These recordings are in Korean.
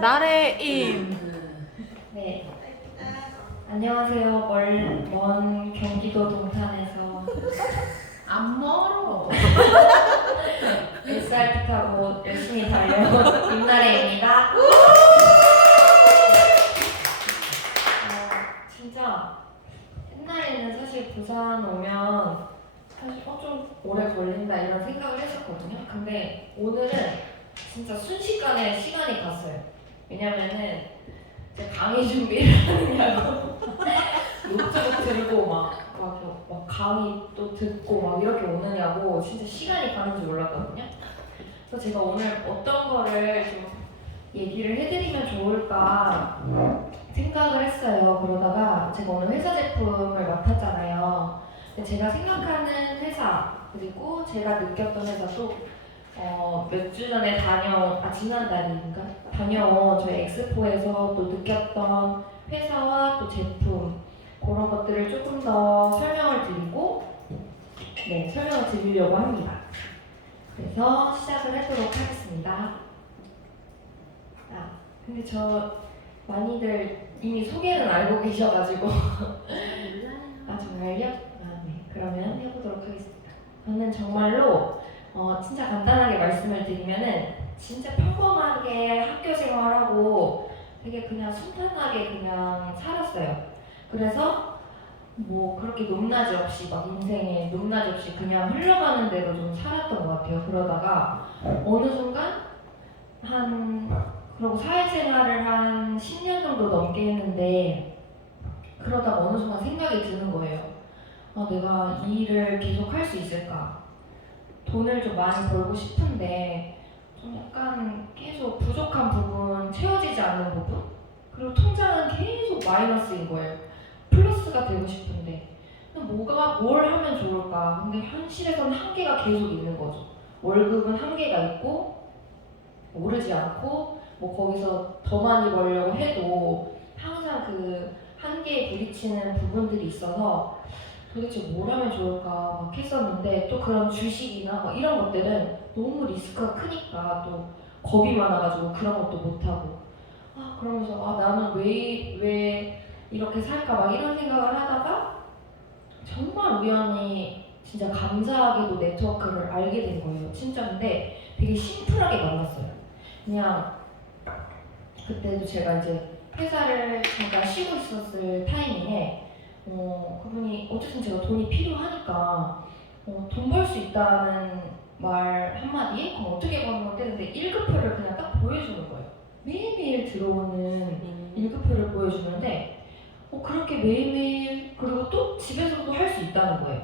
나래임. 네, 안녕하세요. 먼 경기도 동탄에서 안 멀어. SRT 타고 열심히 달려온 임나래입니다. 진짜 옛날에는 사실 부산 오면 사실 좀 오래 걸린다 이런 생각을 했었거든요. 근데 오늘은 진짜 순식간에 시간이 갔어요. 왜냐면은 제가 강의 준비를 하느냐고 노트북 들고 막 강의 또 듣고 막 이렇게 오느냐고 진짜 시간이 가는 줄 몰랐거든요. 그래서 제가 오늘 어떤 거를 좀 얘기를 해드리면 좋을까 생각을 했어요. 그러다가 제가 오늘 회사 제품을 맡았잖아요. 근데 제가 생각하는 회사 그리고 제가 느꼈던 회사도 몇 주 전에 지난달인가? 다녀온 저희 엑스포에서 또 느꼈던 회사와 또 제품 그런 것들을 조금 더 설명을 드리려고 합니다. 그래서 시작을 하도록 하겠습니다. 근데 많이들 이미 소개는 알고 계셔가지고 정말요? 네. 그러면 해보도록 하겠습니다. 저는 정말로 진짜 간단하게 말씀을 드리면은 진짜 평범하게 학교 생활하고 되게 그냥 순탄하게 그냥 살았어요. 그래서 뭐 그렇게 높낮이 없이 막 인생에 높낮이 없이 그냥 흘러가는 대로 좀 살았던 것 같아요. 그러다가 어느 순간 그러고 사회생활을 한 10년 정도 넘게 했는데 그러다가 어느 순간 생각이 드는 거예요. 내가 이 일을 계속 할 수 있을까? 돈을 좀 많이 벌고 싶은데 좀 약간 계속 부족한 부분, 채워지지 않는 부분? 그리고 통장은 계속 마이너스인 거예요. 플러스가 되고 싶은데 뭘 하면 좋을까? 근데 현실에서는 한계가 계속 있는 거죠. 월급은 한계가 있고 오르지 않고 뭐 거기서 더 많이 벌려고 해도 항상 그 한계에 부딪히는 부분들이 있어서 도대체 뭘 하면 좋을까 막 했었는데 또 그런 주식이나 뭐 이런 것들은 너무 리스크가 크니까 또 겁이 많아가지고 그런 것도 못하고 그러면서 나는 왜 이렇게 살까 막 이런 생각을 하다가 정말 우연히 진짜 감사하게도 네트워크를 알게 된 거예요. 진짜 근데 되게 심플하게 만났어요. 그냥 그때도 제가 이제 회사를 잠깐 쉬고 있었을 타이밍에 그분이 어쨌든 제가 돈이 필요하니까 돈 벌 수 있다는 말 한마디에 그럼 어떻게 버는 건데 근데 1급표를 그냥 딱 보여주는 거예요. 매일매일 들어오는 1급표를 보여주는데 그렇게 매일매일 그리고 또 집에서도 할 수 있다는 거예요.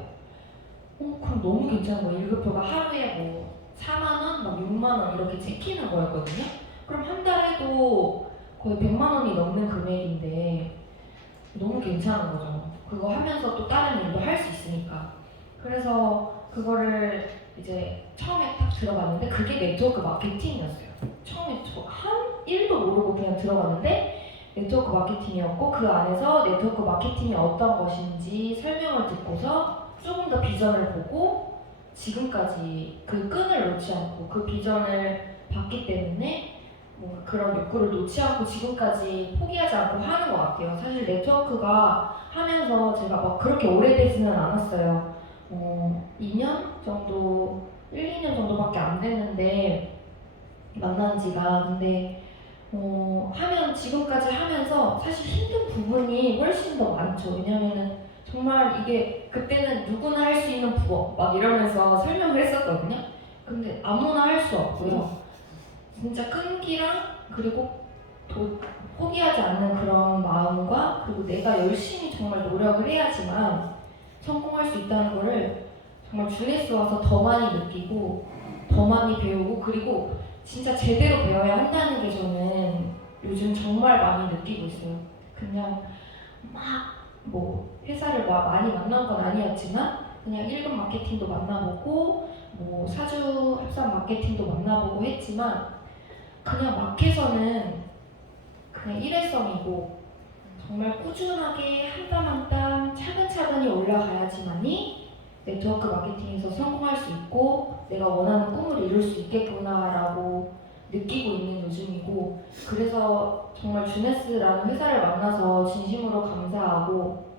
그럼 너무 괜찮은 거예요. 1급표가 하루에 뭐 4만원, 막 6만원 이렇게 찍히는 거였거든요. 그럼 한 달에도 거의 100만원이 넘는 금액인데 너무 괜찮은 거죠. 그거 하면서 또 다른 일도 할 수 있으니까. 그래서 그거를 이제 처음에 딱 들어봤는데 그게 네트워크 마케팅이었어요. 처음에 저 한 1도 모르고 그냥 들어봤는데 네트워크 마케팅이었고 그 안에서 네트워크 마케팅이 어떤 것인지 설명을 듣고서 조금 더 비전을 보고 지금까지 그 끈을 놓지 않고 그 비전을 봤기 때문에 뭔가 그런 욕구를 놓지 않고 지금까지 포기하지 않고 하는 것 같아요. 사실 네트워크가 하면서 제가 막 그렇게 오래되지는 않았어요. 2년 정도, 1, 2년 정도밖에 안 됐는데 만난 지가. 근데 지금까지 하면서 사실 힘든 부분이 훨씬 더 많죠. 왜냐면은 정말 이게 그때는 누구나 할 수 있는 부업 막 이러면서 설명을 했었거든요. 근데 아무나 할 수 없고요. 진짜 끈기랑 그리고 포기하지 않는 그런 마음과 그리고 내가 열심히 정말 노력을 해야지만 성공할 수 있다는 거를 정말 주에서 와서 더 많이 느끼고 더 많이 배우고 그리고 진짜 제대로 배워야 한다는 게 저는 요즘 정말 많이 느끼고 있어요. 그냥 뭐 회사를 많이 만난 건 아니었지만 그냥 1급 마케팅도 만나보고 뭐 사주 합산 마케팅도 만나보고 했지만 그냥 마켓에서는 그냥 일회성이고 정말 꾸준하게 한 땀 한 땀 차근차근히 올라가야지만이 네트워크 마케팅에서 성공할 수 있고 내가 원하는 꿈을 이룰 수 있겠구나라고 느끼고 있는 요즘이고 그래서 정말 주네스라는 회사를 만나서 진심으로 감사하고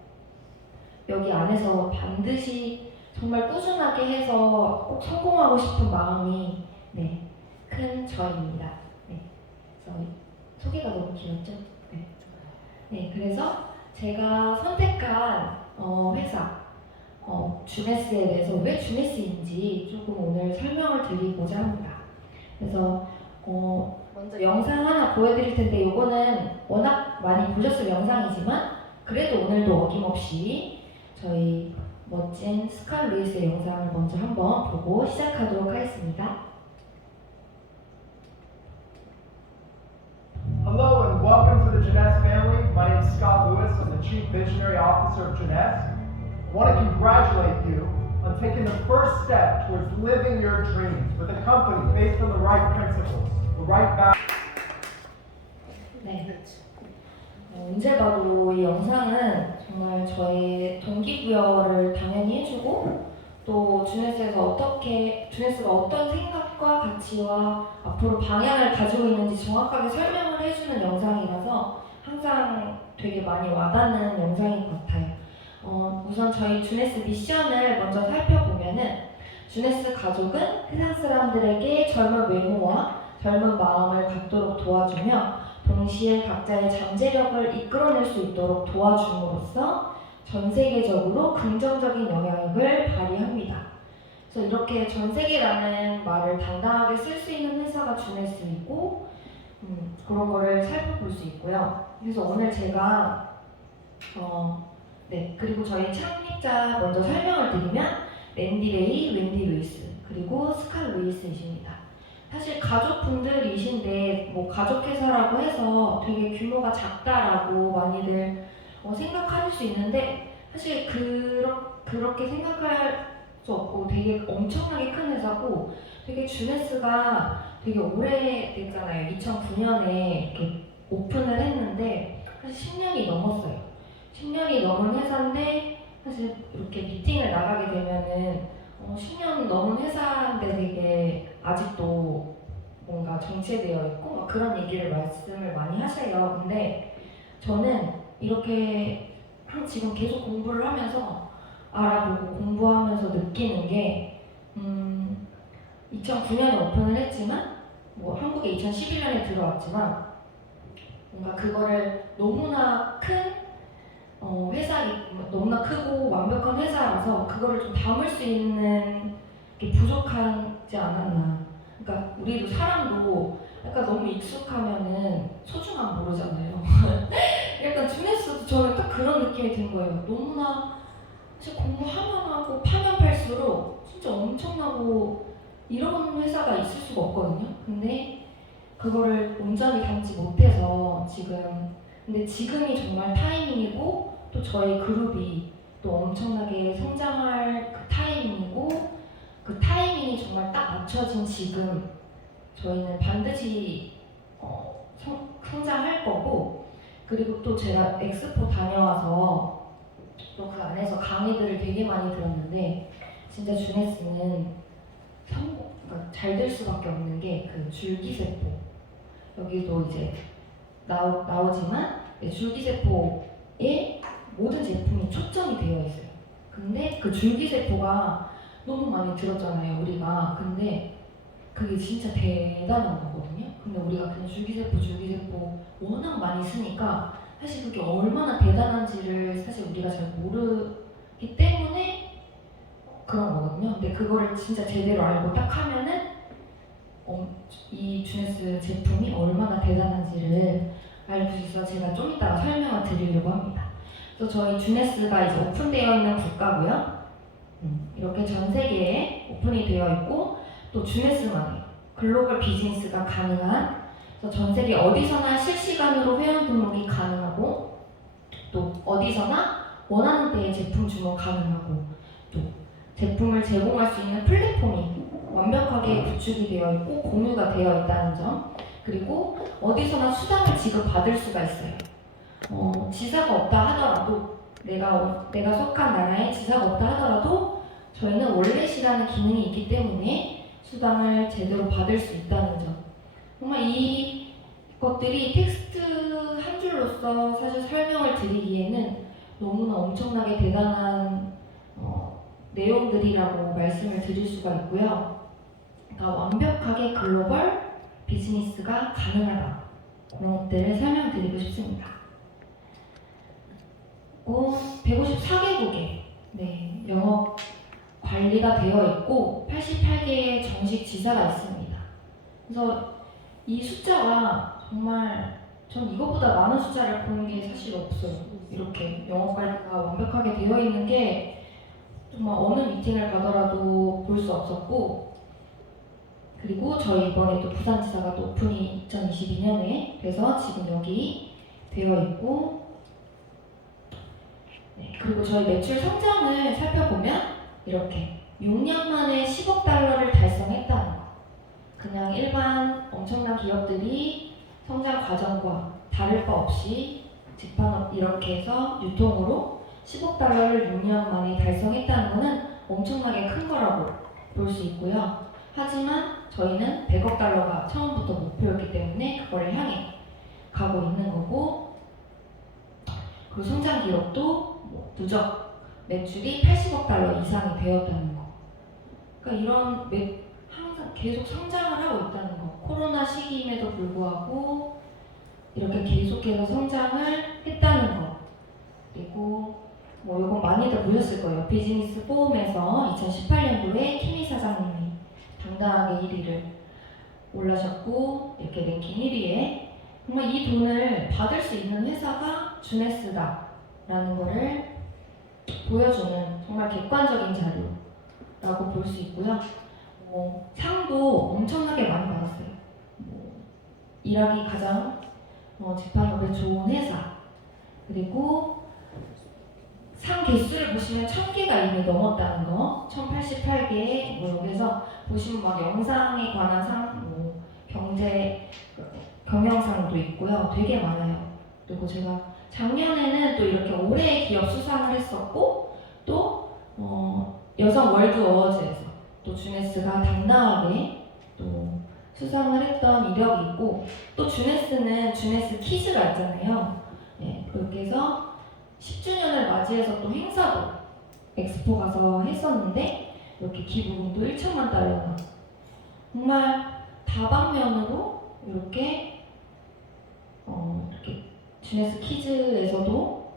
여기 안에서 반드시 정말 꾸준하게 해서 꼭 성공하고 싶은 마음이 네, 큰 저입니다. 네, 그래서 소개가 너무 길었죠? 네. 네, 그래서 제가 선택한 회사 주네스에 대해서 왜 주네스인지 조금 오늘 설명을 드리고자 합니다. 그래서 먼저 영상 하나 보여드릴 텐데 이거는 워낙 많이 보셨을 영상이지만 그래도 오늘도 어김없이 저희 멋진 스칼 루이스의 영상을 먼저 한번 보고 시작하도록 하겠습니다. Hello and welcome to the Jeunesse family. My name is Scott Lewis. I'm the Chief Visionary Officer of Jeunesse. I want to congratulate you on taking the first step towards living your dreams with a company based on the right principles, the right values. 네. 언제 봐도 이 영상은 정말 저의 동기부여를 당연히 해주고 또 주네스가 어떤 생각과 가치와 앞으로 방향을 가지고 있는지 정확하게 설명을 해주는 영상이라서 항상 되게 많이 와닿는 영상인 것 같아요. 우선 저희 주네스 미션을 먼저 살펴보면은 주네스 가족은 세상 사람들에게 젊은 외모와 젊은 마음을 갖도록 도와주며 동시에 각자의 잠재력을 이끌어낼 수 있도록 도와줌으로써 전 세계적으로 긍정적인 영향력을 발휘합니다. 그래서 이렇게 전 세계라는 말을 당당하게 쓸 수 있는 회사가 주네스이고 그런 거를 살펴볼 수 있고요. 그래서 오늘 제가 그리고 저희 창립자 먼저 설명을 드리면 랜디 레이, 웬디 루이스 그리고 스칼 루이스이십니다. 사실 가족분들이신데 뭐 가족회사라고 해서 되게 규모가 작다라고 많이들 생각할 수 있는데 사실 그렇게 생각할 수 없고 되게 엄청나게 큰 회사고 되게 주네스가 되게 오래됐잖아요. 2009년에 이렇게 오픈을 했는데 사실 10년이 넘었어요. 10년이 넘은 회사인데 사실 이렇게 미팅을 나가게 되면은 10년 넘은 회사인데 되게 아직도 뭔가 정체되어 있고 막 그런 말씀을 많이 하세요. 근데 저는 이렇게 지금 계속 공부를 하면서 알아보고 공부하면서 느끼는 게 2009년에 오픈을 했지만 뭐 한국에 2011년에 들어왔지만 뭔가 그거를 너무나 너무나 크고 완벽한 회사라서 그거를 좀 담을 수 있는 게 부족하지 않았나. 그러니까 우리도 사람도 약간 너무 익숙하면은 소중함 모르잖아요. 약간 주네스도 저는 딱 그런 느낌이 든 거예요. 너무나 사실 공부하면 하고 파면 팔수록 진짜 엄청나고 이런 회사가 있을 수가 없거든요. 근데 그거를 온전히 담지 못해서 근데 지금이 정말 타이밍이고 또 저희 그룹이 또 엄청나게 성장할 그 타이밍이고 그 타이밍이 정말 딱 맞춰진 지금 저희는 반드시 성장할 거고 그리고 또 제가 엑스포 다녀와서 또 그 안에서 강의들을 되게 많이 들었는데 진짜 주네스는 그러니까 잘 될 수밖에 없는 게 그 줄기세포 여기도 이제 나오지만 줄기세포에 모든 제품이 초점이 되어 있어요. 근데 그 줄기세포가 너무 많이 들었잖아요, 우리가. 근데 그게 진짜 대단한 거거든요. 근데 우리가 그냥 줄기세포 워낙 많이 쓰니까 사실 그게 얼마나 대단한지를 사실 우리가 잘 모르기 때문에 그런 거거든요. 근데 그거를 진짜 제대로 알고 딱 하면은 이 주네스 제품이 얼마나 대단한지를 알 수 있어서 제가 좀 이따가 설명을 드리려고 합니다. 그래서 저희 주네스가 이제 오픈되어 있는 국가고요. 이렇게 전 세계에 오픈이 되어 있고 또 주네스만의 글로벌 비즈니스가 가능한 그래서 전 세계 어디서나 실시간으로 회원 등록이 가능하고 또 어디서나 원하는 때에 제품 주문 가능하고 또 제품을 제공할 수 있는 플랫폼이 완벽하게 구축이 되어 있고 공유가 되어 있다는 점 그리고 어디서나 수당을 지급받을 수가 있어요. 지사가 없다 하더라도 내가 속한 나라에 지사가 없다 하더라도 저희는 월렛이라는 기능이 있기 때문에 수당을 제대로 받을 수 있다는 점 정말 이 것들이 텍스트 한 줄로서 사실 설명을 드리기에는 너무나 엄청나게 대단한 내용들이라고 말씀을 드릴 수가 있고요. 그러니까 완벽하게 글로벌 비즈니스가 가능하다. 그런 것들을 설명드리고 싶습니다. 154개국에 영업 관리가 되어 있고 88개의 정식 지사가 있습니다. 그래서 이 숫자가 정말 전 이거보다 많은 숫자를 보는 게 사실 없어요. 이렇게 영업 관리가 완벽하게 되어 있는 게 정말 어느 미팅을 가더라도 볼 수 없었고, 그리고 저희 이번에 또 부산지사가 또 오픈이 2022년에 돼서 지금 여기 되어 있고, 그리고 저희 매출 성장을 살펴보면 이렇게 6년 만에 10억 달러를 달성했다는 거. 그냥 일반 엄청난 기업들이 성장 과정과 다를 바 없이 직판업 이렇게 해서 유통으로 10억 달러를 6년 만에 달성했다는 것은 엄청나게 큰 거라고 볼 수 있고요. 하지만 저희는 100억 달러가 처음부터 목표였기 때문에 그거를 향해 가고 있는 거고, 그리고 성장 기록도 누적 매출이 80억 달러 이상이 되었다는 거. 그러니까 이런 항상 계속 성장을 하고 있다는 거. 코로나 시기임에도 불구하고 이렇게 계속해서 성장을 했다는 거. 그리고 이건 많이들 보셨을 거예요. 비즈니스 포럼에서 2018년도에 키미 사장님이 당당하게 1위를 올라셨고, 이렇게 랭킹 1위에 정말 이 돈을 받을 수 있는 회사가 주네스다 라는 거를 보여주는 정말 객관적인 자료라고 볼 수 있고요. 상도 엄청나게 많이 받았어요. 일하기 가장 직판업에 좋은 회사, 그리고 상 개수를 보시면 1000개가 이미 넘었다는 거, 1088개, 여기서 보시면 막 영상에 관한 상, 경제, 경영상도 있고요. 되게 많아요. 그리고 제가 작년에는 또 이렇게 올해의 기업 수상을 했었고, 또 여성 월드 어워즈에서 또 주네스가 당당하게 또 수상을 했던 이력이 있고, 또 주네스는 주네스 키즈가 있잖아요. 그렇게 해서 10주년을 맞이해서 또 행사도 엑스포 가서 했었는데, 이렇게 기부금도 1천만 달러나 정말 다방면으로 이렇게 주네스 키즈에서도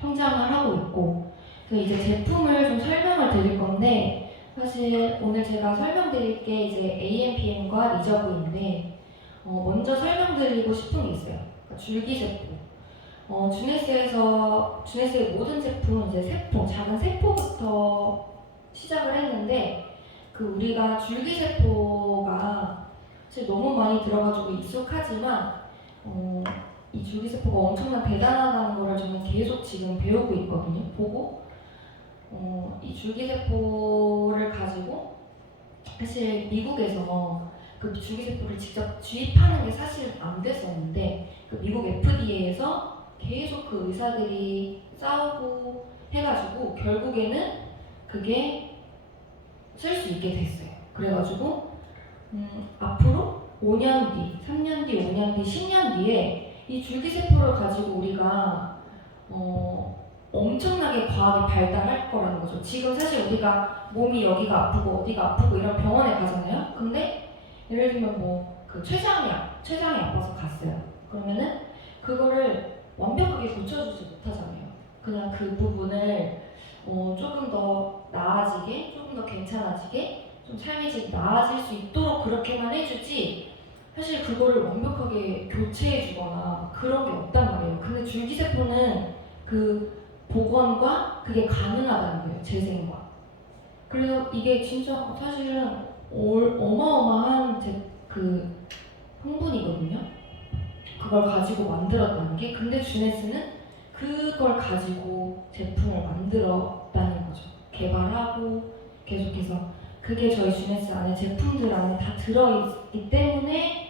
성장을 하고 있고, 그래서 이제 제품을 좀 설명을 드릴 건데, 사실 오늘 제가 설명드릴 게 이제 AMPM과 리저브인데, 먼저 설명드리고 싶은 게 있어요. 그러니까 줄기세포. 주네스의 모든 제품은 이제 세포, 작은 세포부터 시작을 했는데, 우리가 줄기세포가 사실 너무 많이 들어가지고 익숙하지만, 이 줄기세포가 엄청난 대단하다는 거를 저는 계속 지금 배우고 있거든요. 보고, 이 줄기세포를 가지고 사실 미국에서 그 줄기세포를 직접 주입하는 게 사실 안 됐었는데, 미국 FDA에서 계속 그 의사들이 싸우고 해가지고 결국에는 그게 쓸 수 있게 됐어요. 그래가지고 앞으로 5년 뒤, 3년 뒤, 5년 뒤, 10년 뒤에 이 줄기세포를 가지고 우리가 엄청나게 과학이 발달할 거라는 거죠. 지금 사실 우리가 몸이 여기가 아프고 어디가 아프고 이런 병원에 가잖아요. 근데 예를 들면 그 췌장이 아파서 갔어요. 그러면은 그거를 완벽하게 고쳐주지 못하잖아요. 그냥 그 부분을 조금 더 나아지게, 조금 더 괜찮아지게, 좀 삶이 좀 나아질 수 있도록 그렇게만 해주지, 사실 그거를 완벽하게 교체해주거나 그런 게 없단 말이에요. 근데 줄기세포는 그 복원과 그게 가능하다는 거예요. 재생과. 그래서 이게 진짜 사실은 어마어마한 그 성분이거든요. 그걸 가지고 만들었다는 게. 근데 주네스는 그걸 가지고 제품을 만들었다는 거죠. 개발하고 계속해서 그게 저희 주네스 안에 제품들 안에 다 들어있기 때문에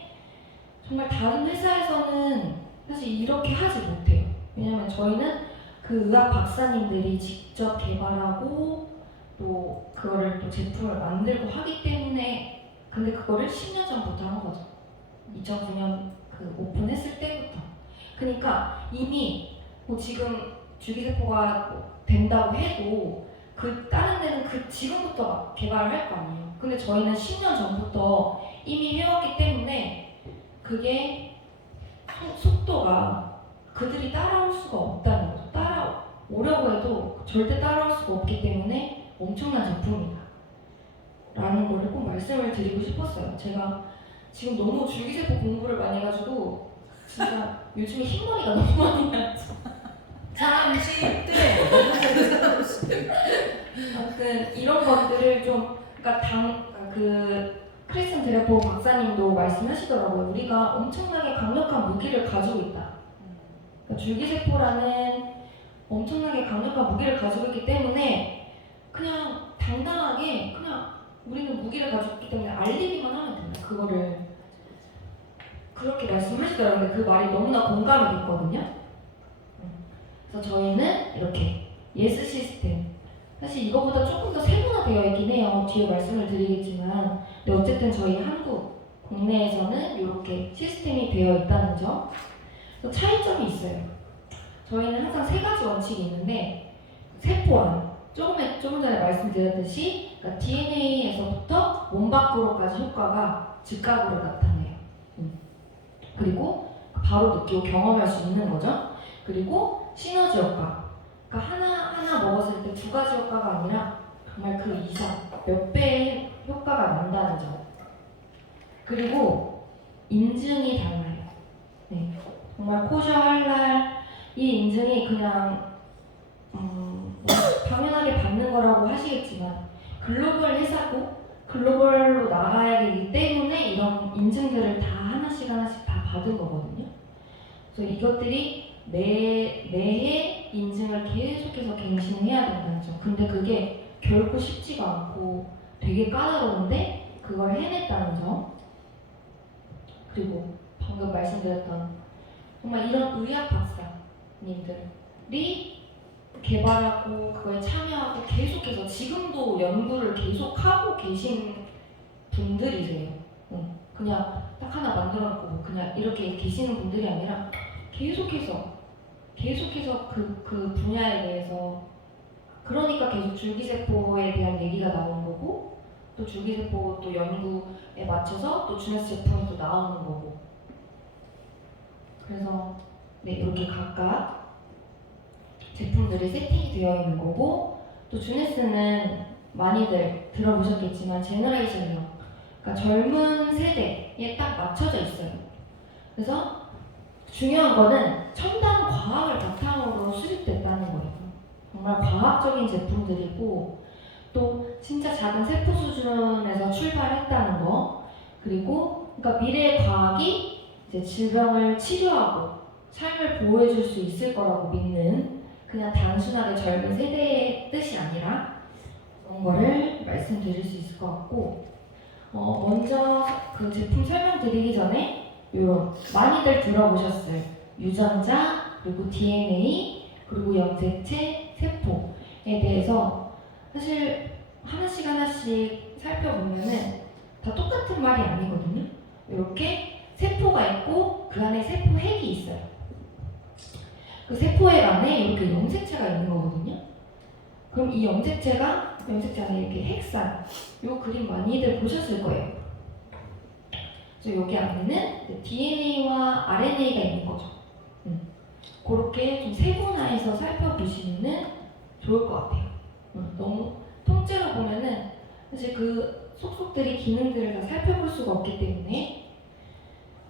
정말 다른 회사에서는 사실 이렇게 하지 못해요. 왜냐면 저희는 그 의학 박사님들이 직접 개발하고 또 그거를 또 제품을 만들고 하기 때문에. 근데 그거를 10년 전부터 한 거죠. 2009년 그 오픈했을 때부터. 그러니까 이미 뭐 지금 줄기세포가 뭐 된다고 해도 그 다른 데는 그 지금부터 막 개발을 할 거 아니에요. 근데 저희는 10년 전부터 이미 해왔기 때문에 그게 속도가 그들이 따라올 수가 없다는 거죠. 따라오려고 해도 절대 따라올 수가 없기 때문에 엄청난 제품이다 라는 걸 꼭 말씀을 드리고 싶었어요. 제가 지금 너무 줄기세포 공부를 많이 해가지고 진짜 요즘에 흰머리가 너무 많이 나서 잠시 때. 아무튼 이런 것들을 좀 그러니까 그 크리스천 드레포 박사님도 말씀하시더라고요. 우리가 엄청나게 강력한 무기를 가지고 있다. 그러니까 줄기세포라는 엄청나게 강력한 무기를 가지고 있기 때문에 그냥 당당하게 그냥 우리는 무기를 가지고 있기 때문에 알리기만 하면 된다. 그거를 그렇게 말씀하시더라고요. 그 말이 너무나 공감이 됐거든요. 그래서 저희는 이렇게 예스 시스템, 사실 이거보다 조금 더 세분화되어 있긴 해요. 뒤에 말씀을 드리겠지만, 근데 어쨌든 저희 한국 국내에서는 이렇게 시스템이 되어 있다는 점. 또 차이점이 있어요. 저희는 항상 세 가지 원칙이 있는데, 세포안, 조금 전에 말씀드렸듯이 그러니까 DNA에서부터 몸 밖으로까지 효과가 즉각으로 나타나요. 그리고 바로 느끼고 경험할 수 있는 거죠. 그리고 시너지 효과. 그러니까 하나 먹었을 때 두 가지 효과가 아니라 정말 그 이상 몇 배의 효과가 난다는 점. 그리고 인증이 달라요. 네. 정말 코셔 할랄 이 인증이 그냥 당연하게 받는 거라고 하시겠지만 글로벌 회사고 글로벌로 나가야 되기 때문에 이런 인증들을 다 하나씩 다 받은 거거든요. 그래서 이것들이 매해 인증을 계속해서 갱신해야 된다는 점. 근데 그게 결코 쉽지가 않고 되게 까다로운데 그걸 해냈다는 점. 그리고 방금 말씀드렸던 정말 이런 의학 박사님들이 개발하고 그거에 참여하고 계속해서 지금도 연구를 계속하고 계신 분들이세요. 그냥 딱 하나 만들어놓고 그냥 이렇게 계시는 분들이 아니라 계속해서 그 분야에 대해서, 그러니까 계속 줄기세포에 대한 얘기가 나오는 거고 또 줄기세포 또 연구에 맞춰서 또 주네스 제품이 또 나오는 거고. 그래서 네, 이렇게 각각 제품들이 세팅이 되어 있는 거고, 또 주네스는 많이들 들어보셨겠지만 제너레이션이요. 그러니까 젊은 세대에 딱 맞춰져 있어요. 그래서 중요한 거는 첨단 과학을 바탕으로 수립됐다는 거예요. 정말 과학적인 제품들이고 또 진짜 작은 세포 수준에서 출발했다는 거. 그리고 그러니까 미래의 과학이 이제 질병을 치료하고 삶을 보호해줄 수 있을 거라고 믿는 그냥 단순하게 젊은 세대의 뜻이 아니라 그런 거를 말씀드릴 수 있을 것 같고, 먼저 그 제품 설명드리기 전에 이런 많이들 들어보셨어요. 유전자, 그리고 DNA, 그리고 염색체, 세포에 대해서 사실 하나씩 살펴보면은 다 똑같은 말이 아니거든요. 이렇게 세포가 있고 그 안에 세포 핵이 있어요. 그 세포핵 안에 이렇게 염색체가 있는 거거든요. 그럼 이 염색체 안에 이렇게 핵산, 요 그림 많이들 보셨을 거예요. 그래서 여기 안에는 DNA와 RNA가 있는 거죠. 그렇게 좀 세분화해서 살펴보시면 좋을 것 같아요. 너무 통째로 보면은 사실 그 속속들이 기능들을 다 살펴볼 수가 없기 때문에,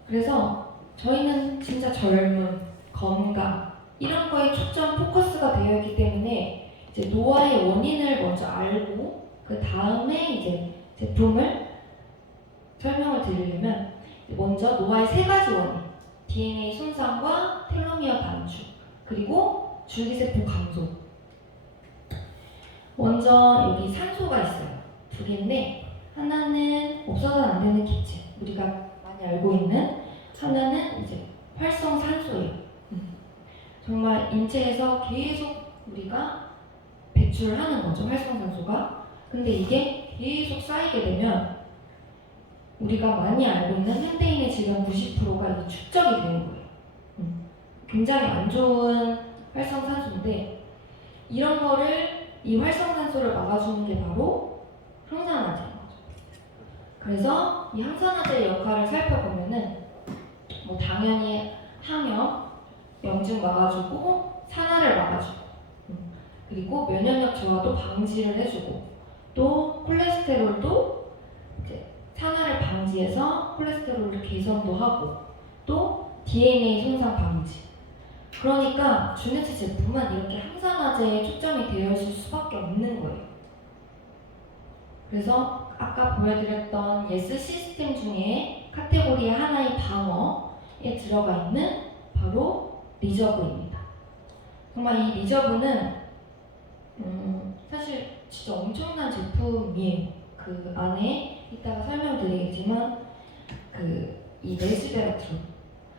그래서 저희는 진짜 젊음, 건강 이런 거에 초점 포커스가 되어 있기 때문에 이제 노화의 원인을 먼저 알고 그 다음에 이제 제품을 설명을 드리려면 먼저 노화의 세 가지 원인, DNA 손상과 텔로미어 단축, 그리고 줄기세포 감소. 먼저 여기 산소가 있어요. 두 개인데 하나는 없어서는 안 되는 기체, 우리가 많이 알고 있는, 하나는 이제 활성산소예요. 정말 인체에서 계속 우리가 배출하는 거죠, 활성산소가. 근데 이게 계속 쌓이게 되면 우리가 많이 알고 있는 현대인의 질병 90%가 이 축적이 되는 거예요. 굉장히 안 좋은 활성산소인데 이런 거를 이 활성산소를 막아주는 게 바로 항산화제인 거죠. 그래서 이 항산화제의 역할을 살펴보면은 뭐 당연히 항염, 염증 막아주고 산화를 막아주고 그리고 면역력 저하도 방지를 해주고 또 콜레스테롤도 이제 산화를 방지해서 콜레스테롤 개선도 하고 또 DNA 손상 방지. 그러니까 주네츠 제품은 이렇게 항산화제에 초점이 되어 있을 수밖에 없는 거예요. 그래서 아까 보여드렸던 예스 시스템 중에 카테고리 하나의 방어에 들어가 있는 바로 리저브입니다. 정말 이 리저브는 사실 진짜 엄청난 제품이에요. 그 안에 이따가 설명드리겠지만 이 레스베라트롤,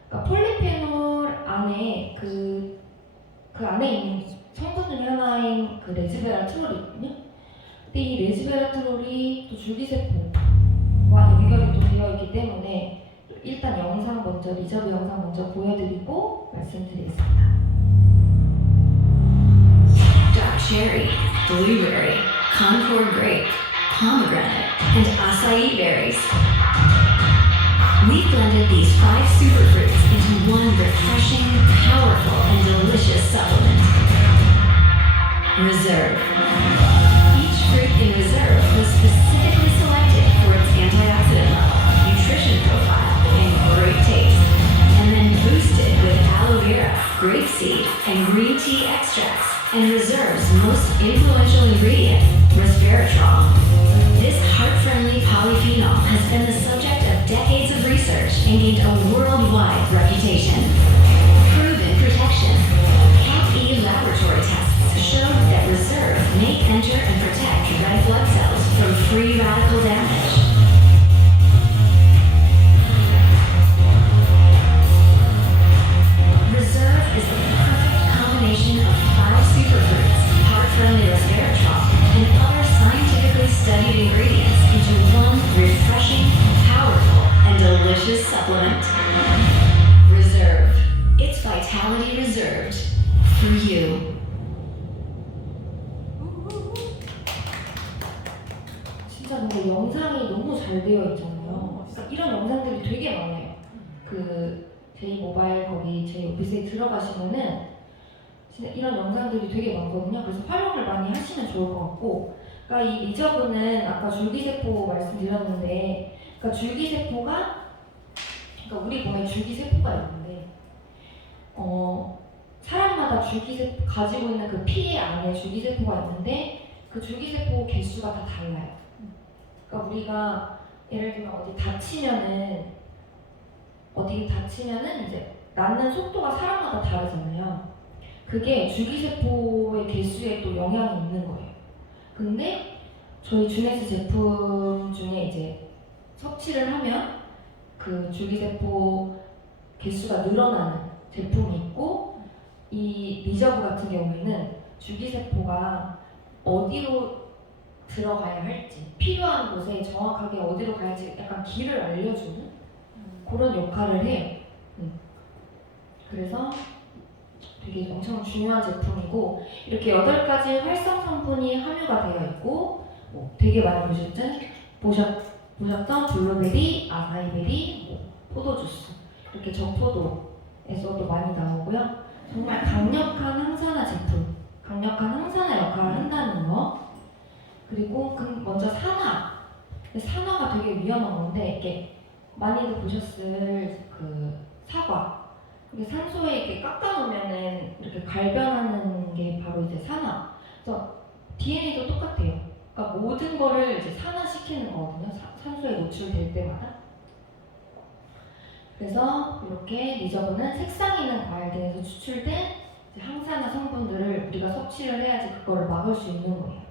그러니까 폴리페놀 안에 그 안에 있는 성분 중에 하나인 그 레스베라트롤이거든요. 근데 이 레스베라트롤이 또 줄기세포와 연결이 또 되어 있기 때문에 일단 영상 먼저 리저브 영상 먼저 보여드리고 말씀드리겠습니다. Dark cherry, blueberry, Concord grape, pomegranate, and acai berries. We've blended these 5 superfruits into one refreshing, powerful, and delicious supplement. Reserve. Each fruit in Reserve was specifically selected for its antioxidant level, nutrition profile, and great taste, and then boosted with aloe vera, grapeseed, and green tea extracts, and Reserve's most influential ingredient, resveratrol. This heart-friendly polyphenol has been the subject of decades of research and gained a worldwide reputation. Proven protection. CAP-E laboratory tests showed that Reserve may enter and protect red blood cells from free radical damage. Reserve is the perfect combination of 5 superfruits, heart-friendly resveratrol, and other scientifically studied ingredients into one refreshing, powerful, and delicious supplement. Reserve. It's vitality reserved for you. 진짜 근데 영상이 너무 잘 되어 있잖아요. 그러니까 이런 영상들이 되게 많아요. 그 제이모바일 거기 제 오피스에 들어가시면은 진짜 이런 영상들이 되게 많거든요. 그래서 활용을 많이 하시면 좋을 것 같고, 그러니까 이 리저브는 아까 줄기세포 말씀드렸는데, 그러니까 줄기세포가, 그러니까 우리 몸에 줄기세포가 있는데, 사람마다 줄기세포 가지고 있는 그 피 안에 줄기세포가 있는데 그 줄기세포 개수가 다 달라요. 그러니까 우리가 예를 들면 어디 다치면은 이제 낫는 속도가 사람마다 다르잖아요. 그게 줄기세포의 개수에 또 영향이 있는 거예요. 근데 저희 주네스 제품 중에 이제 섭취를 하면 그 줄기세포 개수가 늘어나는 제품이 있고, 이 리저브 같은 경우에는 줄기세포가 어디로 들어가야 할지, 필요한 곳에 정확하게 어디로 가야지 약간 길을 알려주는 그런 역할을 해요. 그래서 되게 엄청 중요한 제품이고, 이렇게 8가지 활성 성분이 함유가 되어 있고, 뭐 되게 많이 보셨던 블루베리, 아사이베리, 포도주스, 이렇게 정포도에서도 많이 나오고요. 정말 강력한 항산화 제품, 강력한 항산화 역할을 한다는 거. 그리고 먼저 산화가 되게 위험한 건데, 이렇게 많이들 보셨을 그 사과, 이게 산소에 이렇게 깎아놓으면은 이렇게 갈변하는 게 바로 이제 산화. 그래서 DNA도 똑같아요. 그러니까 모든 거를 이제 산화시키는 거거든요. 산소에 노출될 때마다. 그래서 이렇게 리저브는 색상 있는 과일 등에서 추출된 항산화 성분들을 우리가 섭취를 해야지 그거를 막을 수 있는 거예요.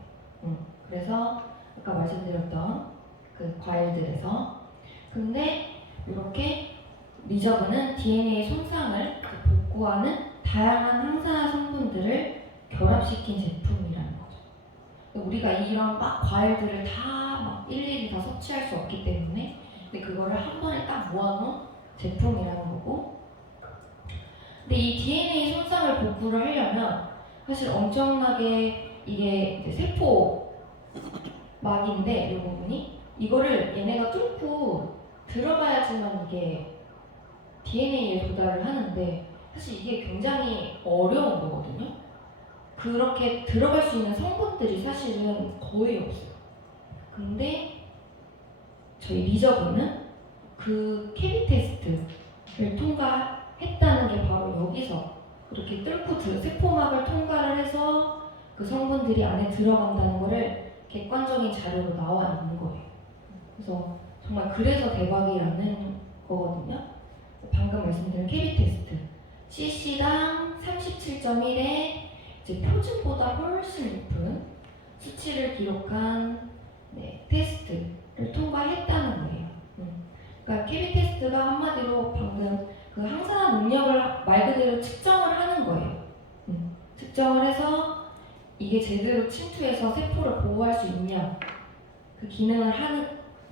그래서 아까 말씀드렸던 그 과일들에서. 근데 이렇게 리저브는 DNA 손상을 복구하는 다양한 항산화 성분들을 결합시킨 제품이라는 거죠. 우리가 이런 막 과일들을 다 막 일일이 다 섭취할 수 없기 때문에 근데 그거를 한 번에 딱 모아놓은 제품이라는 거고. 근데 이 DNA 손상을 복구를 하려면 사실 엄청나게 이게 이제 세포막인데 이 부분이 이거를 얘네가 뚫고 들어가야지만 이게 DNA에 도달을 하는데 사실 이게 굉장히 어려운 거거든요. 그렇게 들어갈 수 있는 성분들이 사실은 거의 없어요. 근데 저희 리저브는 그 캐비 테스트를 통과했다는 게 바로 여기서 그렇게 뚫고 세포막을 통과를 해서 그 성분들이 안에 들어간다는 거를 객관적인 자료로 나와 있는 거예요. 그래서 정말 그래서 대박이라는 거거든요. 방금 말씀드린 캐비 테스트 cc당 37.1에 이제 표준보다 훨씬 높은 수치를 기록한 테스트를 통과했다는 거예요. 그러니까 캐비 테스트가 한마디로 방금 그 항산화 능력을 말 그대로 측정을 하는 거예요. 측정을 해서 이게 제대로 침투해서 세포를 보호할 수 있냐, 그 기능을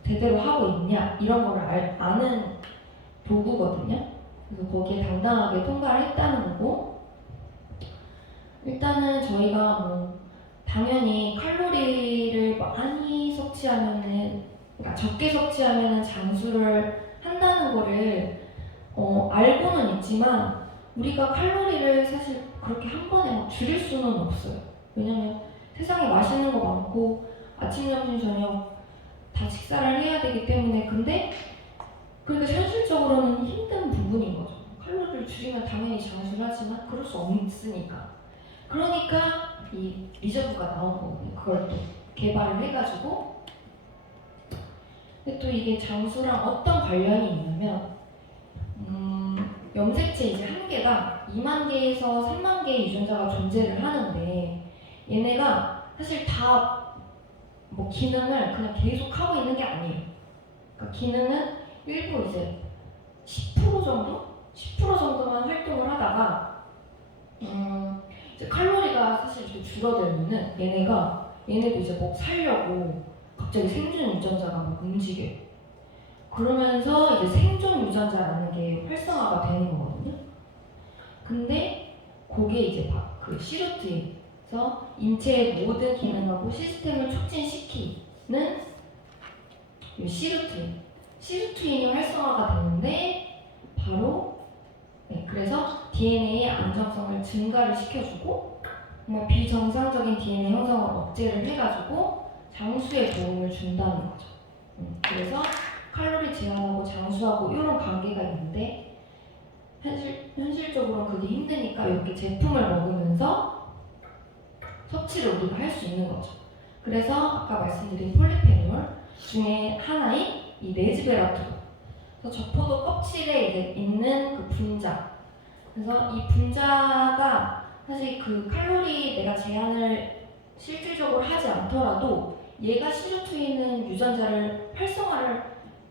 제대로 하고 있냐 이런 거를 아는 도구거든요. 그래서 거기에 당당하게 통과를 했다는 거고, 일단은 저희가 뭐 당연히 칼로리를 많이 섭취하면은, 그러니까 적게 섭취하면은 장수를 한다는 거를 알고는 있지만 우리가 칼로리를 사실 그렇게 한 번에 막 줄일 수는 없어요. 왜냐면 세상에 맛있는 거 많고 아침, 점심, 저녁 다 식사를 해야 되기 때문에. 근데 그러니까 현실적으로는 힘든 부분인 거죠. 칼로리를 줄이면 당연히 장수를 하지만 그럴 수 없으니까. 그러니까 이 리저브가 나온 거거든요. 그걸 또 개발을 해가지고. 근데 또 이게 장수랑 어떤 관련이 있냐면 염색체 이제 한 개가 2만 개에서 3만 개의 유전자가 존재를 하는데 얘네가 사실 다 뭐 기능을 그냥 계속 하고 있는 게 아니에요. 그러니까 기능은 일부 이제 10% 정도? 10% 정도만 활동을 하다가 이제 칼로리가 사실 이렇게 줄어들면은 얘네도 이제 뭐 살려고 갑자기 생존 유전자가 막 움직여요. 그러면서 이제 생존 유전자라는 게 활성화가 되는 거거든요. 근데 그게 이제 그 시루트에서 인체의 모든 기능하고 시스템을 촉진시키는 이 시루트인이 활성화가 되는데 바로 그래서 DNA의 안정성을 증가를 시켜주고 정말 비정상적인 DNA 형성을 억제를 해가지고 장수에 도움을 준다는 거죠. 그래서 칼로리 제한하고 장수하고 이런 관계가 있는데 현실적으로는 그게 힘드니까 이렇게 제품을 먹으면서 섭취를 우리가 할 수 있는 거죠. 그래서 아까 말씀드린 폴리페놀 중에 하나인 이 레즈베라토르, 그래서 적포도 껍질에 이제 있는 그 분자. 그래서 이 분자가 사실 그 칼로리 내가 제한을 실질적으로 하지 않더라도 얘가 시루트인은 유전자를 활성화를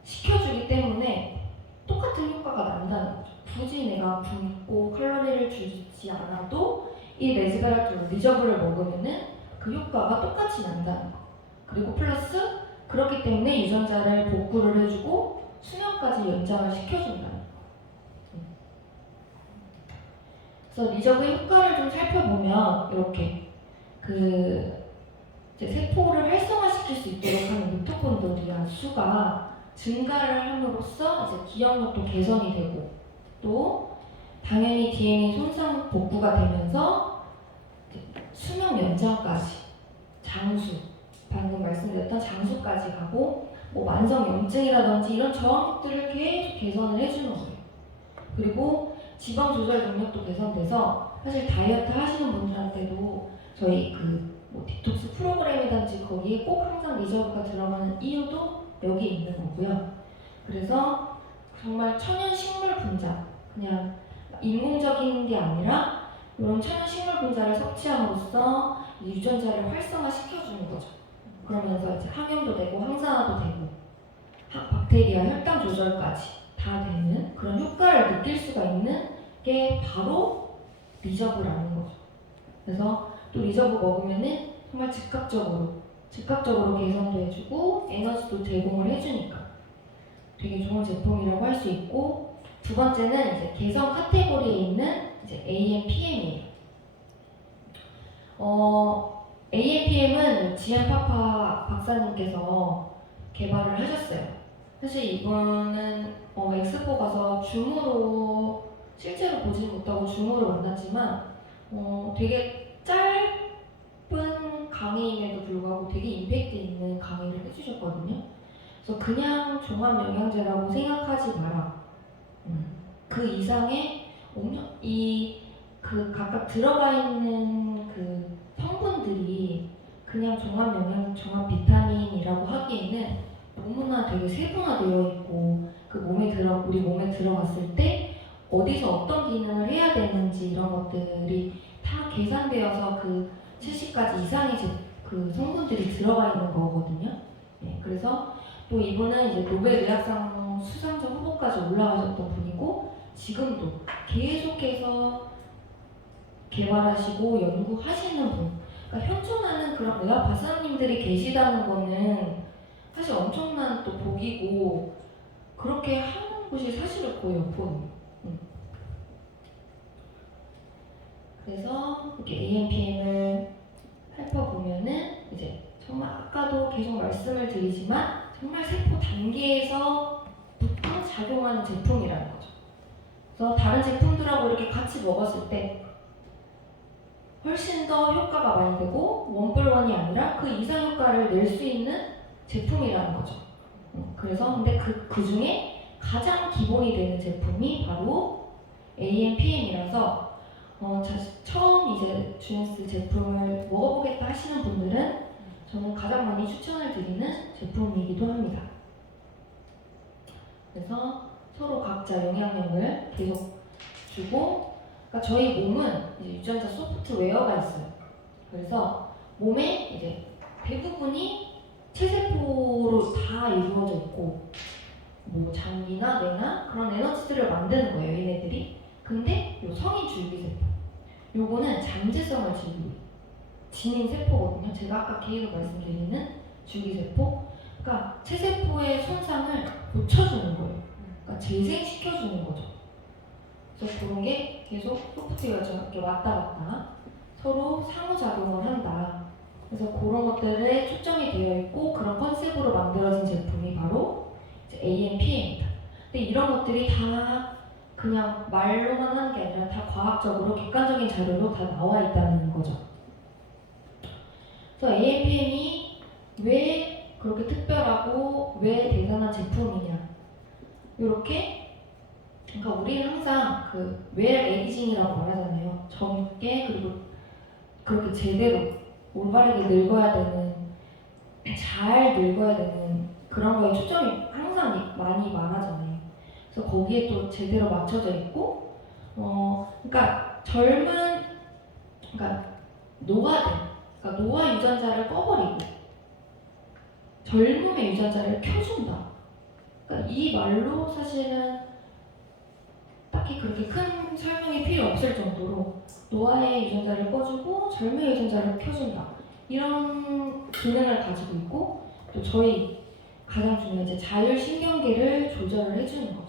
시켜주기 때문에 똑같은 효과가 난다는 거죠. 굳이 내가 굶고 칼로리를 줄이지 않아도 이 레즈베라토르 리저브를 먹으면은 그 효과가 똑같이 난다는 거. 그리고 플러스 그렇기 때문에 유전자를 복구를 해주고 수명까지 연장을 시켜준다는 거. 그래서 리저브의 효과를 좀 살펴보면 이렇게 이제 세포를 활성화시킬 수 있도록 하는 미토콘드리아 수가 증가를 함으로써 이제 기억력도 개선이 되고, 또 당연히 DNA 손상 복구가 되면서 수명 연장까지, 장수, 방금 말씀드렸던 장수까지 가고 뭐 만성염증이라든지 이런 저항력들을 계속 개선을 해주는 거예요. 그리고 지방 조절 능력도 개선돼서 사실 다이어트 하시는 분들한테도 저희 뭐 디톡스 프로그램이든지 거기에 꼭 항상 리저브가 들어가는 이유도 여기 있는 거고요. 그래서 정말 천연 식물 분자, 그냥 인공적인 게 아니라 이런 천연 식물 분자를 섭취함으로써 유전자를 활성화시켜주는 거죠. 그러면서 이제 항염도 되고 항산화도 되고 박테리아 혈당 조절까지 다 되는 그런 효과를 느낄 수가 있는 게 바로 리저브라는 거죠. 그래서 또 리저브 먹으면은 정말 즉각적으로 개선도 해주고 에너지도 제공을 해주니까. 되게 좋은 제품이라고 할 수 있고, 두 번째는 이제 개성 카테고리에 있는 이제 AMPM이에요. AMPM은 지엠파파 박사님께서 개발을 하셨어요. 사실 이분은 엑스포 가서 줌으로 실제로 보지 못하고 줌으로 만났지만 되게 짧은 강의임에도 불구하고 되게 임팩트 있는 강의를 해주셨거든요. 그래서 그냥 종합 영양제라고 생각하지 마라. 그 이상의 그 각각 들어가 있는 그 성분들이 그냥 종합 비타민이라고 하기에는 너무나 되게 세분화되어 있고, 그 우리 몸에 들어갔을 때 어디서 어떤 기능을 해야 되는지 이런 것들이 다 계산되어서 그 70가지 이상의 그 성분들이 들어가 있는 거거든요. 네, 그래서 또 이분은 이제 노벨 의학상 수상자 후보까지 올라가셨던 분이고, 지금도 계속해서 개발하시고 연구하시는 분. 그러니까 현존하는 그런 의학 박사님들이 계시다는 거는 사실 엄청난 또 복이고, 그렇게 하는 곳이 사실은 거의 없거든요. 그래서 이렇게 AMPM을 살펴보면은 이제 정말 아까도 계속 말씀을 드리지만 정말 세포 단계에서부터 작용하는 제품이라는 거죠. 그래서 다른 제품들하고 이렇게 같이 먹었을 때 훨씬 더 효과가 많이 되고 원뿔원이 아니라 그 이상 효과를 낼 수 있는 제품이라는 거죠. 그래서 근데 그 중에 가장 기본이 되는 제품이 바로 AMPM이라서 처음 이제 주엔스 제품을 먹어보겠다 하시는 분들은 저는 가장 많이 추천을 드리는 제품이기도 합니다. 그래서 서로 각자 영향력을 계속 주고, 그러니까 저희 몸은 이제 유전자 소프트웨어가 있어요. 그래서 몸에 이제 대부분이 체세포로 다 이루어져 있고, 뭐 장기나 뇌나 그런 에너지들을 만드는 거예요, 얘네들이. 근데 요 성인 줄기세포, 요거는 잠재성을 지닌 세포거든요. 제가 아까 계속 말씀드리는 줄기세포. 그러니까 체세포의 손상을 고쳐주는 거예요. 그러니까 재생시켜주는 거죠. 그래서 그런 게 계속 소프트웨어가 이렇게 왔다 갔다 서로 상호작용을 한다. 그래서 그런 것들에 초점이 되어 있고 그런 컨셉으로 만들어진 제품이 바로 이제 AMPM입니다. 근데 이런 것들이 다 그냥 말로만 하는 게 아니라 다 과학적으로 객관적인 자료로 다 나와 있다는 거죠. 그래서 AMPM이 왜 그렇게 특별하고 왜 대단한 제품이냐, 이렇게. 그러니까 우리는 항상 그 웰 에이징이라고 말하잖아요. 젊게 그리고 그렇게 제대로 올바르게 늙어야 되는, 잘 늙어야 되는 그런 거에 초점이 항상 많이 말하잖아요. 그래서 거기에 또 제대로 맞춰져 있고, 그러니까 그러니까 그러니까 노화 유전자를 꺼버리고 젊음의 유전자를 켜준다. 그러니까 이 말로 사실은 딱히 그렇게 큰 설명이 필요 없을 정도로 노화의 유전자를 꺼주고 젊음의 유전자를 켜준다. 이런 기능을 가지고 있고, 또 저희 가장 중요한 이제 자율신경계를 조절을 해주는 거죠.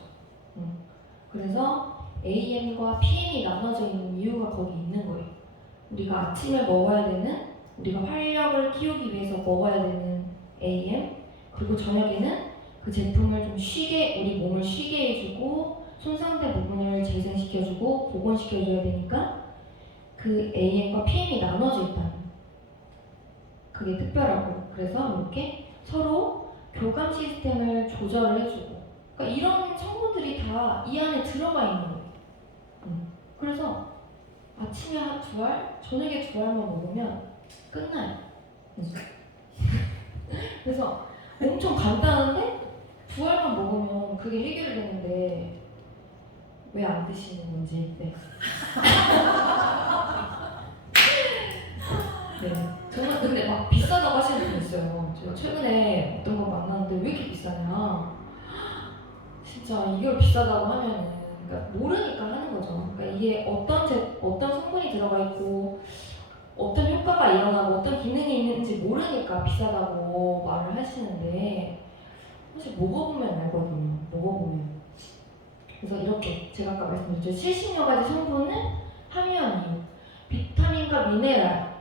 그래서 AM과 PM이 나눠져 있는 이유가 거기 있는 거예요. 우리가 아침에 먹어야 되는, 우리가 활력을 키우기 위해서 먹어야 되는 AM, 그리고 저녁에는 그 제품을 좀 쉬게, 우리 몸을 쉬게 해주고 손상된 부분을 재생시켜주고 복원시켜줘야 되니까 그 AM과 PM이 나눠져 있다는, 그게 특별하고, 그래서 이렇게 서로 교감 시스템을 조절을 해주고, 그러니까 이런 성분들이 다 이 안에 들어가 있는 거예요. 그래서 아침에 한 2알, 저녁에 2알만 먹으면 끝나요. 그래서 엄청 간단한데 2알만 먹으면 그게 해결되는데 왜 안 드시는 건지. 네. 네. 저는 근데 막 비싸다고 하시는 분 있어요. 제가 최근에 어떤 걸 만났는데 왜 이렇게 비싸냐. 진짜 이걸 비싸다고 하면은, 그러니까 모르니까 하는 거죠. 그러니까 이게 어떤 성분이 들어가 있고 어떤 효과가 일어나고 어떤 기능이 있는지 모르니까 비싸다고 말을 하시는데, 사실 먹어보면 알거든요. 먹어보면. 그래서 이렇게 제가 아까 말씀드렸죠. 70여 가지 성분을 함유한 이유. 비타민과 미네랄.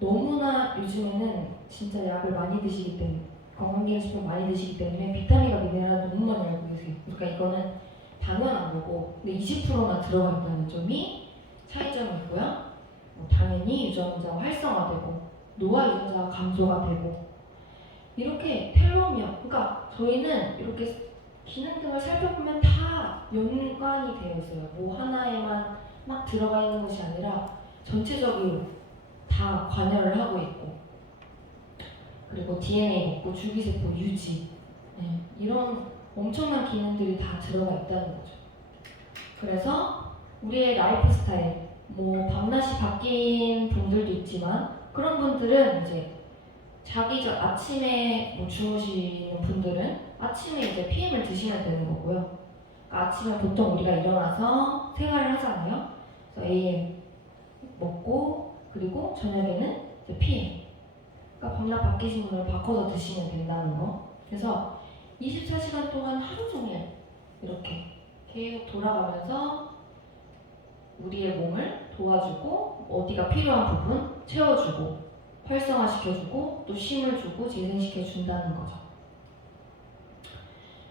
너무나 요즘에는 진짜 약을 많이 드시기 때문에 건강기능식품 많이 드시기 때문에 비타민과 미네랄 너무 많이 알고 계세요. 그러니까 이거는 당연한 거고 근데 20%나 들어가 있다는 점이 차이점이 있고요. 당연히 유전자 활성화되고 노화 유전자가 감소가 되고 이렇게 텔로미어 그러니까 저희는 이렇게 기능 등을 살펴보면 다 연관이 되어 있어요. 뭐 하나에만 막 들어가 있는 것이 아니라 전체적으로 다 관여를 하고 있고 그리고 DNA 먹고 줄기세포 유지 이런 엄청난 기능들이 다 들어가 있다는 거죠. 그래서 우리의 라이프 스타일 뭐 밤낮이 바뀐 분들도 있지만 그런 분들은 이제 자기 전 아침에 뭐 주무시는 분들은 아침에 이제 PM을 드시면 되는 거고요. 그러니까 아침에 보통 우리가 일어나서 생활을 하잖아요. 그래서 AM 먹고 그리고 저녁에는 이제 PM. 그러니까 밤낮 바뀌신 분을 바꿔서 드시면 된다는 거. 그래서 24시간 동안 하루 종일 이렇게 계속 돌아가면서 우리의 몸을 도와주고 어디가 필요한 부분 채워주고 활성화시켜주고 또 쉼을 주고 재생시켜준다는 거죠.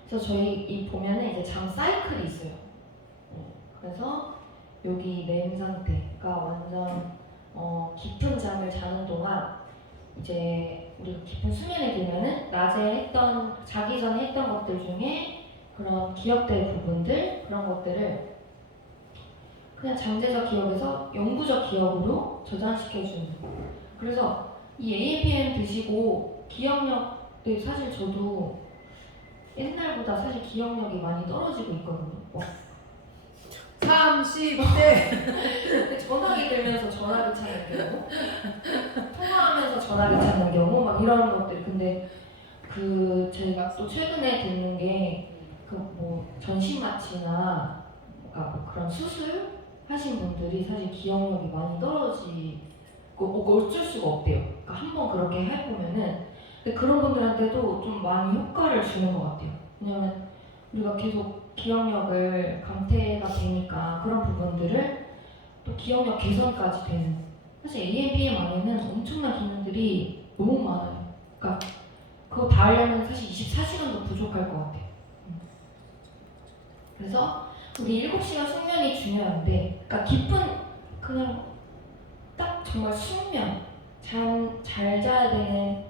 그래서 저희 이 보면은 이제 잠 사이클이 있어요. 그래서 여기 렘 상태가 완전 깊은 잠을 자는 동안 이제 우리가 깊은 수면에 들면은 낮에 했던 자기 전에 했던 것들 중에 그런 기억될 부분들 그런 것들을 그냥 잠재적 기억에서 영구적 기억으로 저장시켜주는. 그래서 이 AMPM 드시고 기억력도 사실 저도 옛날보다 사실 기억력이 많이 떨어지고 있거든요. 30대 전화기 들면서 전화기 찾는 경우, 통화하면서 전화기 찾는 경우 막 이런 것들. 근데 그 제가 또 최근에 듣는 게 그 뭐 전신마취나 그러니까 뭐 그런 수술 하신 분들이 사실 기억력이 많이 떨어지고 어쩔 수가 없대요. 그러니까 한번 그렇게 해보면은 근데 그런 분들한테도 좀 많이 효과를 주는 것 같아요. 왜냐면 우리가 계속 기억력을 감퇴가 되니까 그런 부분들을 또 기억력 개선까지 되는 사실 AMPM 안에는 엄청난 기능들이 너무 많아요. 그러니까 그거 다 하려면 사실 24시간도 부족할 것 같아요. 그래서 우리 7시간 숙면이 중요한데 그러니까 깊은 그냥 딱 정말 숙면 잠 잘 자야 되는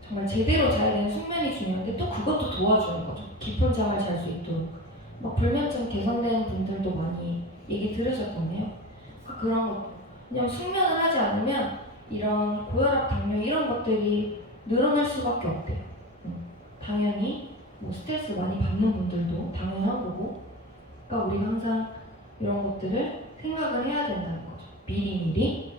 정말 제대로 자야 되는 숙면이 중요한데 또 그것도 도와주는 거죠. 깊은 잠을 잘 수 있도록 막 불면증 개선되는 분들도 많이 얘기 들으셨잖아요. 그러니까 그런 거 그냥 숙면을 하지 않으면 이런 고혈압, 당뇨 이런 것들이 늘어날 수밖에 없대요. 당연히 뭐 스트레스 많이 받는 분들도 당연한 거고 그러니까 우리가 항상 이런 것들을 생각을 해야 된다는 거죠. 미리미리.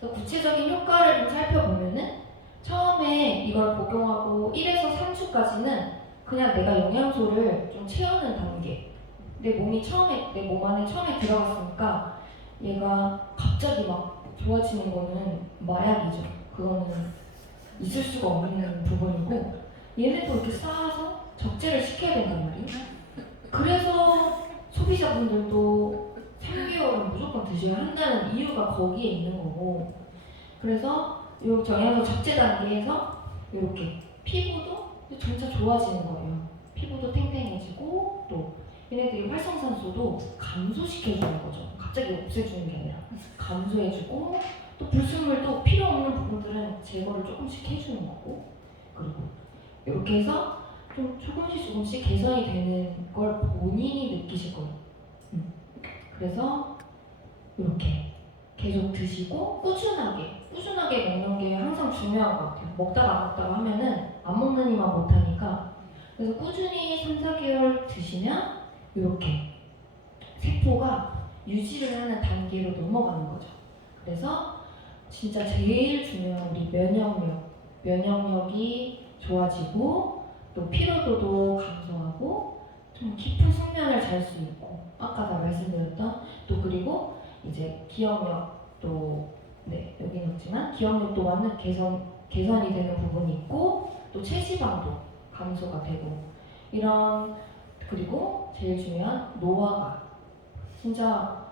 그래서 구체적인 효과를 좀 살펴보면은 처음에 이걸 복용하고 1에서 3주까지는 그냥 내가 영양소를 좀 채우는 단계. 내 몸이 처음에 내 몸 안에 처음에 들어갔으니까 얘가 갑자기 막 좋아지는 거는 마약이죠. 그거는 있을 수가 없는 부분이고 얘네도 이렇게 쌓아서 적재를 시켜야 된단 말이에요. 그래서 소비자분들도 3개월은 무조건 드셔야 한다는 이유가 거기에 있는 거고 그래서 이 영양소 적재 단계에서 이렇게 피부도 점차 좋아지는 거예요. 피부도 탱탱해지고 또 얘네들이 활성산소도 감소시켜주는 거죠. 갑자기 없애주는 게 아니라 감소해주고 또 불순물도 필요 없는 부분들은 제거를 조금씩 해주는 거고 그리고 이렇게 해서 좀 조금씩 개선이 되는 걸 본인이 느끼실 거예요. 그래서 이렇게 계속 드시고 꾸준하게 먹는 게 항상 중요한 것 같아요. 먹다가 안 먹다가 하면은 안 먹는 이만 못하니까 그래서 꾸준히 3, 4개월 드시면 이렇게 세포가 유지를 하는 단계로 넘어가는 거죠. 그래서 진짜 제일 중요한 우리 면역력이 좋아지고 또 피로도도 감소하고 좀 깊은 숙면을 잘 수 있고 아까 다 말씀드렸던 또 그리고 이제 기억력도 여기는 없지만 기억력도 완전 개선이 되는 부분이 있고 또 체지방도 감소가 되고 이런 그리고 제일 중요한 노화가 진짜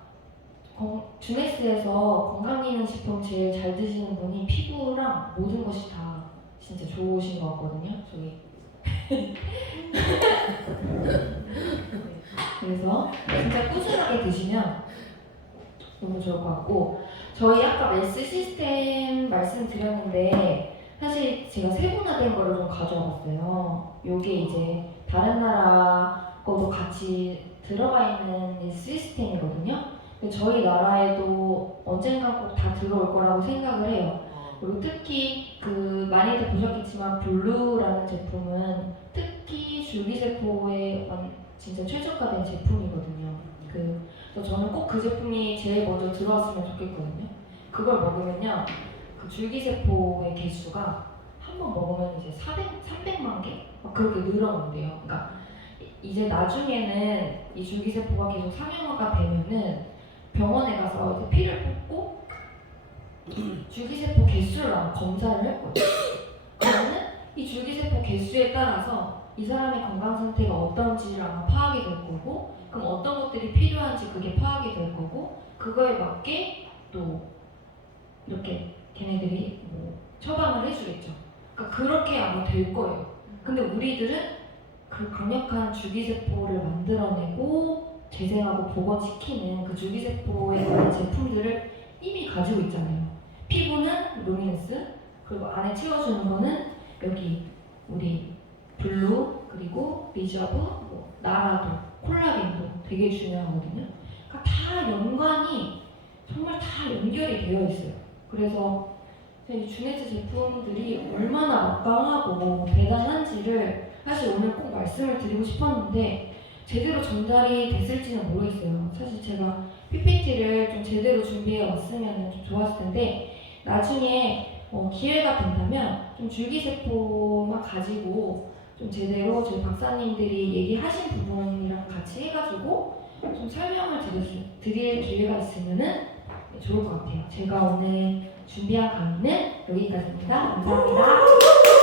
주네스에서 건강기능식품 제일 잘 드시는 분이 피부랑 모든 것이 다 진짜 좋으신 것 같거든요. 저기 그래서 진짜 꾸준하게 드시면 너무 좋을 것 같고 저희 아까 멜스 시스템 말씀드렸는데 사실 제가 세분화된 거를 좀 가져와 봤어요. 요게 이제 다른 나라 거도 같이 들어가 있는 시스템이거든요. 근데 저희 나라에도 언젠가 꼭 다 들어올 거라고 생각을 해요. 그리고 특히 그 많이들 보셨겠지만 블루라는 제품은 특히 줄기세포에 진짜 최적화된 제품이거든요. 그래서 저는 꼭 그 제품이 제일 먼저 들어왔으면 좋겠거든요. 그걸 먹으면요, 그 줄기세포의 개수가 한 번 먹으면 이제 300만 개? 막 그렇게 늘어난대요. 그러니까 이제 나중에는 이 줄기세포가 계속 상형화가 되면은 병원에 가서 이제 피를 뽑고 줄기세포 개수를 아마 검사를 할 거예요. 그러면 이 줄기세포 개수에 따라서 이 사람의 건강 상태가 어떤지를 아마 파악이 될 거고, 그럼 어떤 것들이 필요한지 그게 파악이 될 거고, 그거에 맞게 또 이렇게 걔네들이 뭐 처방을 해주겠죠. 그러니까 그렇게 아마 될 거예요. 근데 우리들은 그 강력한 줄기세포를 만들어내고 재생하고 복원시키는 그 줄기세포에 관한 제품들을 이미 가지고 있잖아요. 피부는 루미너스, 그리고 안에 채워주는 거는 여기 우리 블루, 그리고 리저브, 뭐 나라도, 콜라겐도 되게 중요하거든요. 그러니까 다 연관이 정말 다 연결이 되어 있어요. 그래서 이 주네스 제품들이 얼마나 막강하고 대단한지를 사실 오늘 꼭 말씀을 드리고 싶었는데 제대로 전달이 됐을지는 모르겠어요. 사실 제가 PPT를 좀 제대로 준비해 왔으면 좀 좋았을 텐데 나중에 기회가 된다면 좀 줄기세포만 가지고 좀 제대로 저희 박사님들이 얘기하신 부분이랑 같이 해가지고 좀 설명을 드릴 기회가 있으면은 좋을 것 같아요. 제가 오늘 준비한 강의는 여기까지입니다. 감사합니다.